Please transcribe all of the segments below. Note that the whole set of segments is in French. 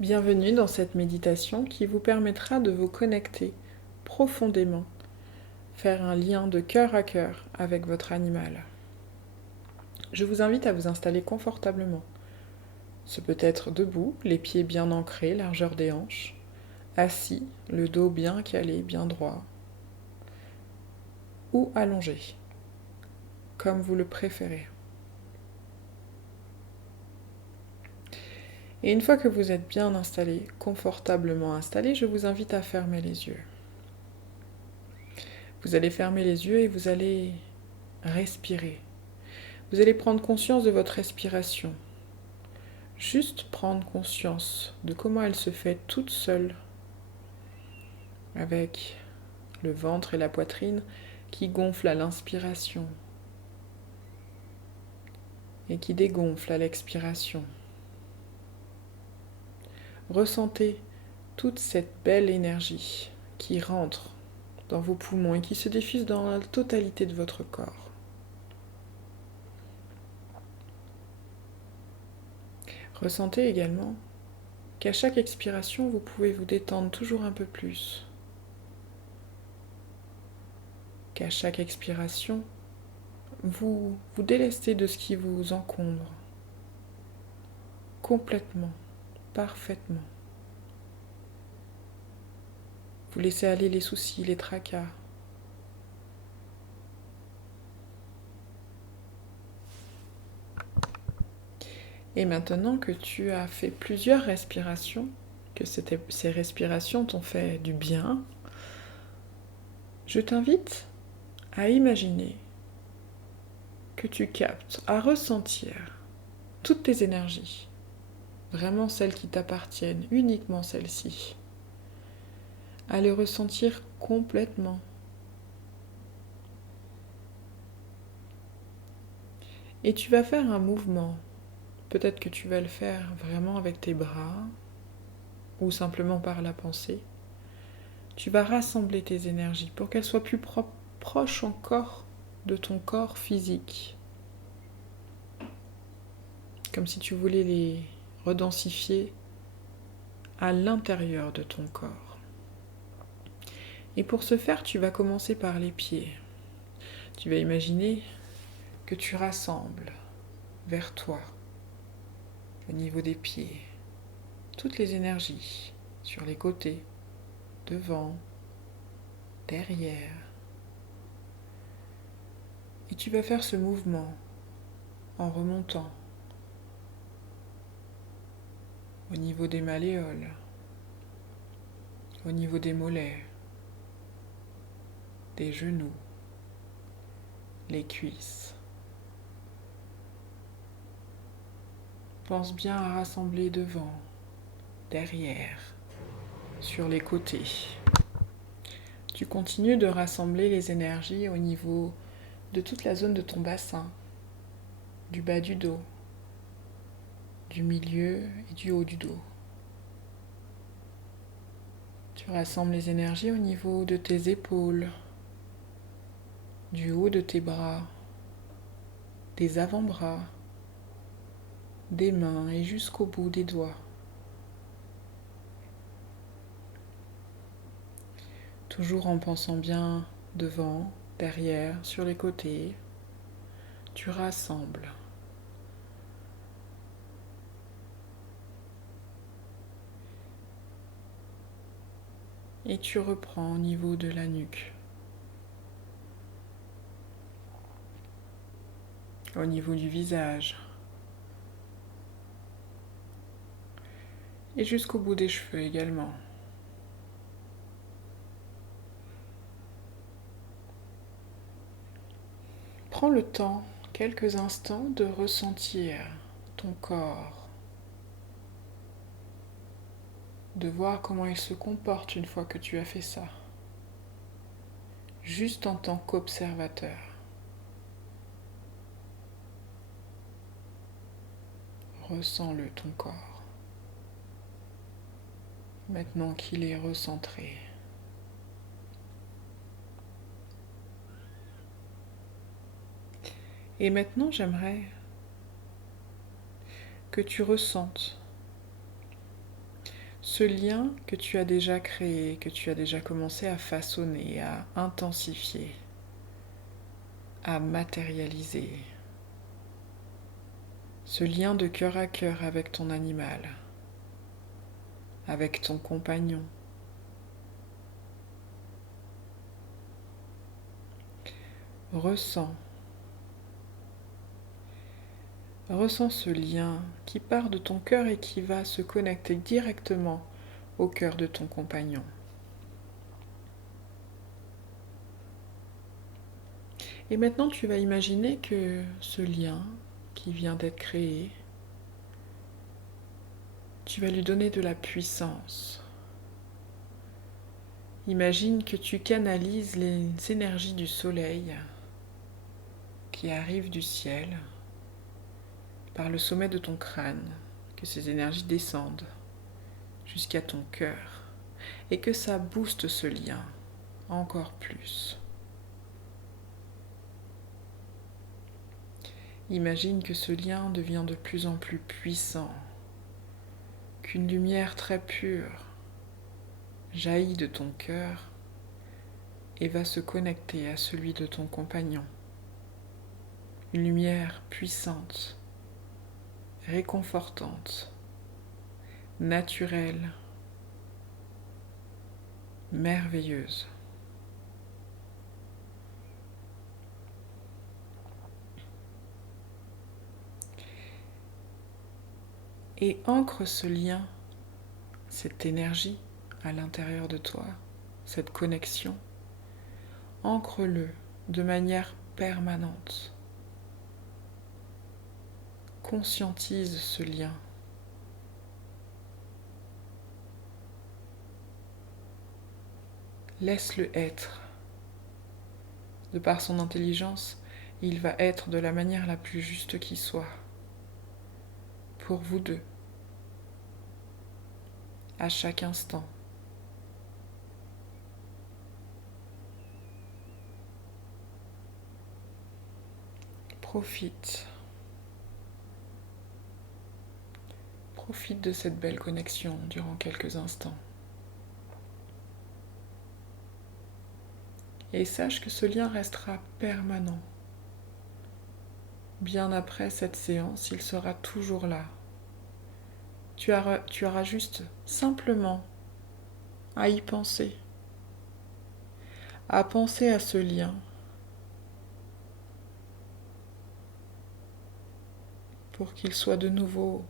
Bienvenue dans cette méditation qui vous permettra de vous connecter profondément, faire un lien de cœur à cœur avec votre animal. Je vous invite à vous installer confortablement. Ce peut être debout, les pieds bien ancrés, largeur des hanches, assis, le dos bien calé, bien droit, ou allongé, comme vous le préférez. Et une fois que vous êtes bien installé, confortablement installé, je vous invite à fermer les yeux. Vous allez fermer les yeux et vous allez respirer. Vous allez prendre conscience de votre respiration. Juste prendre conscience de comment elle se fait toute seule, avec le ventre et la poitrine qui gonflent à l'inspiration et qui dégonflent à l'expiration. Ressentez toute cette belle énergie qui rentre dans vos poumons et qui se diffuse dans la totalité de votre corps. Ressentez également qu'à chaque expiration, vous pouvez vous détendre toujours un peu plus. Qu'à chaque expiration, vous vous délestez de ce qui vous encombre. Complètement, parfaitement. Vous laissez aller les soucis, les tracas. Et maintenant que tu as fait plusieurs respirations, que ces respirations t'ont fait du bien, je t'invite à imaginer que tu captes, à ressentir toutes tes énergies, vraiment celles qui t'appartiennent, uniquement celles-ci, à les ressentir complètement. Et tu vas faire un mouvement. Peut-être que tu vas le faire vraiment avec tes bras ou simplement par la pensée. Tu vas rassembler tes énergies pour qu'elles soient plus proches encore de ton corps physique. Comme si tu voulais les redensifier à l'intérieur de ton corps. Et pour ce faire, tu vas commencer par les pieds. Tu vas imaginer que tu rassembles vers toi, au niveau des pieds, toutes les énergies sur les côtés, devant, derrière. Et tu vas faire ce mouvement en remontant au niveau des malléoles, au niveau des mollets, des genoux, les cuisses. Pense bien à rassembler devant, derrière, sur les côtés. Tu continues de rassembler les énergies au niveau de toute la zone de ton bassin, du bas du dos, du milieu et du haut du dos. Tu rassembles les énergies au niveau de tes épaules, du haut de tes bras, des avant-bras, des mains et jusqu'au bout des doigts. Toujours en pensant bien devant, derrière, sur les côtés, tu rassembles. Et tu reprends au niveau de la nuque, au niveau du visage, et jusqu'au bout des cheveux également. Prends le temps, quelques instants, de ressentir ton corps, de voir comment il se comporte une fois que tu as fait ça, juste en tant qu'observateur. Ressens-le, ton corps, maintenant qu'il est recentré. Et maintenant, j'aimerais que tu ressentes ce lien que tu as déjà créé, que tu as déjà commencé à façonner, à intensifier, à matérialiser, ce lien de cœur à cœur avec ton animal, avec ton compagnon. Ressens ce lien qui part de ton cœur et qui va se connecter directement au cœur de ton compagnon. Et maintenant, tu vas imaginer que ce lien qui vient d'être créé, tu vas lui donner de la puissance. Imagine que tu canalises les énergies du soleil qui arrivent du ciel par le sommet de ton crâne, que ces énergies descendent jusqu'à ton cœur et que ça booste ce lien encore plus. Imagine que ce lien devient de plus en plus puissant, qu'une lumière très pure jaillit de ton cœur et va se connecter à celui de ton compagnon. Une lumière puissante, réconfortante, naturelle, merveilleuse. Et ancre ce lien, cette énergie à l'intérieur de toi, cette connexion, ancre-le de manière permanente. Conscientise ce lien. Laisse-le être. De par son intelligence, il va être de la manière la plus juste qui soit. Pour vous deux. À chaque instant. Profite. Profite de cette belle connexion durant quelques instants. Et sache que ce lien restera permanent. Bien après cette séance, il sera toujours là. Tu auras juste simplement à y penser, à penser à ce lien pour qu'il soit de nouveau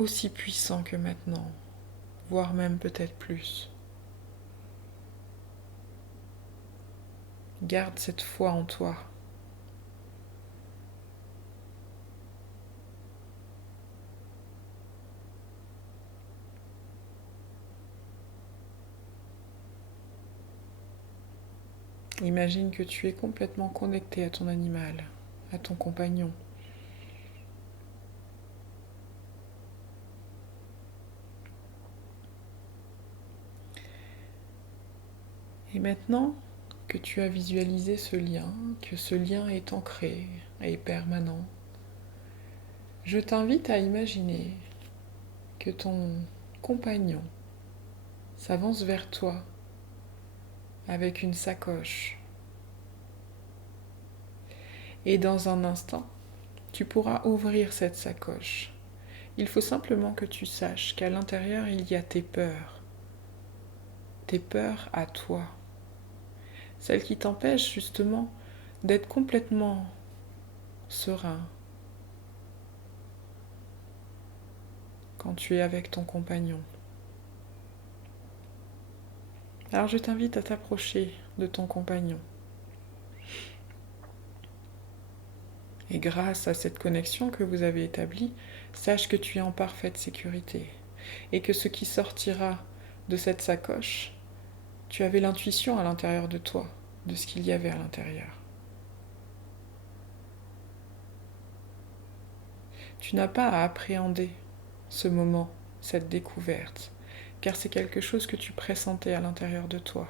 aussi puissant que maintenant, voire même peut-être plus. Garde cette foi en toi. Imagine que tu es complètement connecté à ton animal, à ton compagnon. Et maintenant que tu as visualisé ce lien, que ce lien est ancré et permanent, je t'invite à imaginer que ton compagnon s'avance vers toi avec une sacoche. Et dans un instant, tu pourras ouvrir cette sacoche. Il faut simplement que tu saches qu'à l'intérieur, il y a tes peurs à toi, celles qui t'empêchent justement d'être complètement serein quand tu es avec ton compagnon. Alors je t'invite à t'approcher de ton compagnon. Et grâce à cette connexion que vous avez établie, sache que tu es en parfaite sécurité et que ce qui sortira de cette sacoche, tu avais l'intuition à l'intérieur de toi, de ce qu'il y avait à l'intérieur. Tu n'as pas à appréhender ce moment, cette découverte, car c'est quelque chose que tu pressentais à l'intérieur de toi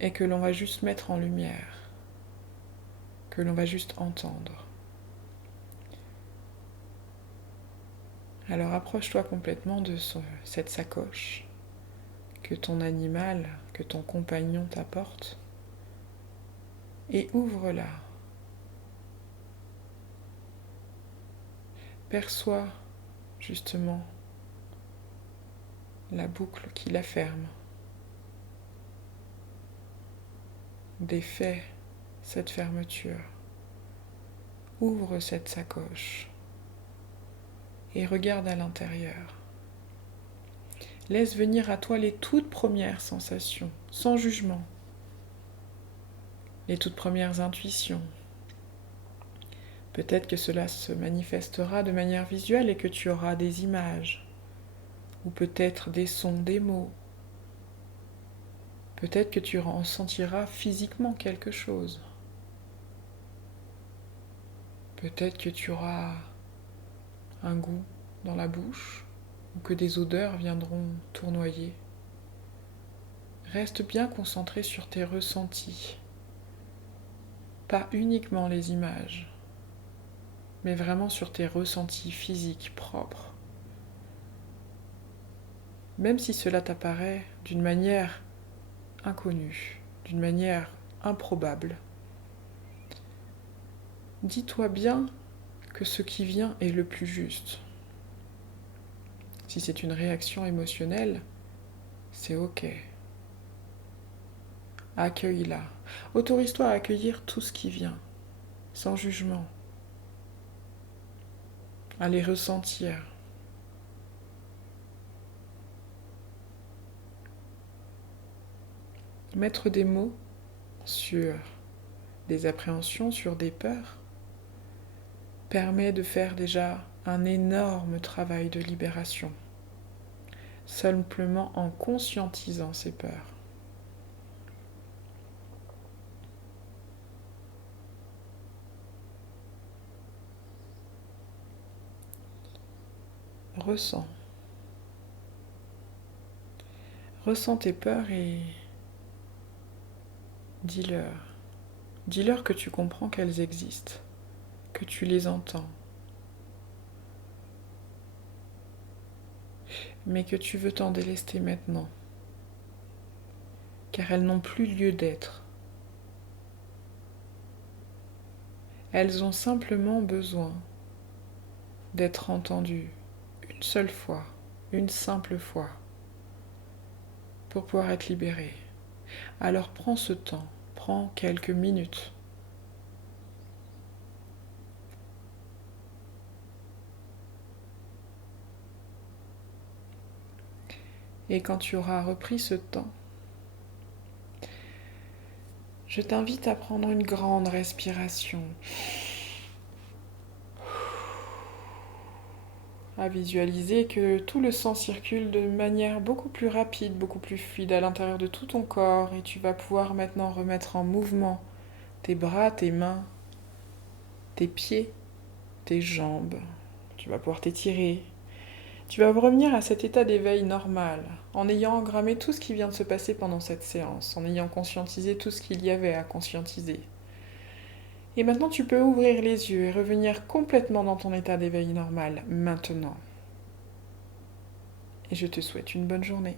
et que l'on va juste mettre en lumière, que l'on va juste entendre. Alors approche-toi complètement de cette sacoche que ton animal, que ton compagnon t'apporte et ouvre-la. Perçois justement la boucle qui la ferme. Défais cette fermeture. Ouvre cette sacoche et regarde à l'intérieur. Laisse venir à toi les toutes premières sensations, sans jugement, les toutes premières intuitions. Peut-être que cela se manifestera de manière visuelle et que tu auras des images, ou peut-être des sons, des mots. Peut-être que tu ressentiras physiquement quelque chose. Peut-être que tu auras un goût dans la bouche, ou que des odeurs viendront tournoyer. Reste bien concentré sur tes ressentis, pas uniquement les images, mais vraiment sur tes ressentis physiques propres. Même si cela t'apparaît d'une manière inconnue, d'une manière improbable, dis-toi bien que ce qui vient est le plus juste. Si c'est une réaction émotionnelle, c'est ok. Accueille-la. Autorise-toi à accueillir tout ce qui vient, sans jugement, à les ressentir. Mettre des mots sur des appréhensions, sur des peurs, permet de faire déjà un énorme travail de libération, simplement en conscientisant ces peurs. Ressens. Ressens tes peurs et dis-leur. Dis-leur que tu comprends qu'elles existent, que tu les entends, mais que tu veux t'en délester maintenant, car elles n'ont plus lieu d'être. Elles ont simplement besoin d'être entendues une seule fois, une simple fois, pour pouvoir être libérées. Alors prends ce temps, prends quelques minutes. Et quand tu auras repris ce temps, je t'invite à prendre une grande respiration, à visualiser que tout le sang circule de manière beaucoup plus rapide, beaucoup plus fluide à l'intérieur de tout ton corps et tu vas pouvoir maintenant remettre en mouvement tes bras, tes mains, tes pieds, tes jambes. Tu vas pouvoir t'étirer. Tu vas revenir à cet état d'éveil normal, en ayant engrammé tout ce qui vient de se passer pendant cette séance, en ayant conscientisé tout ce qu'il y avait à conscientiser. Et maintenant, tu peux ouvrir les yeux et revenir complètement dans ton état d'éveil normal, maintenant. Et je te souhaite une bonne journée.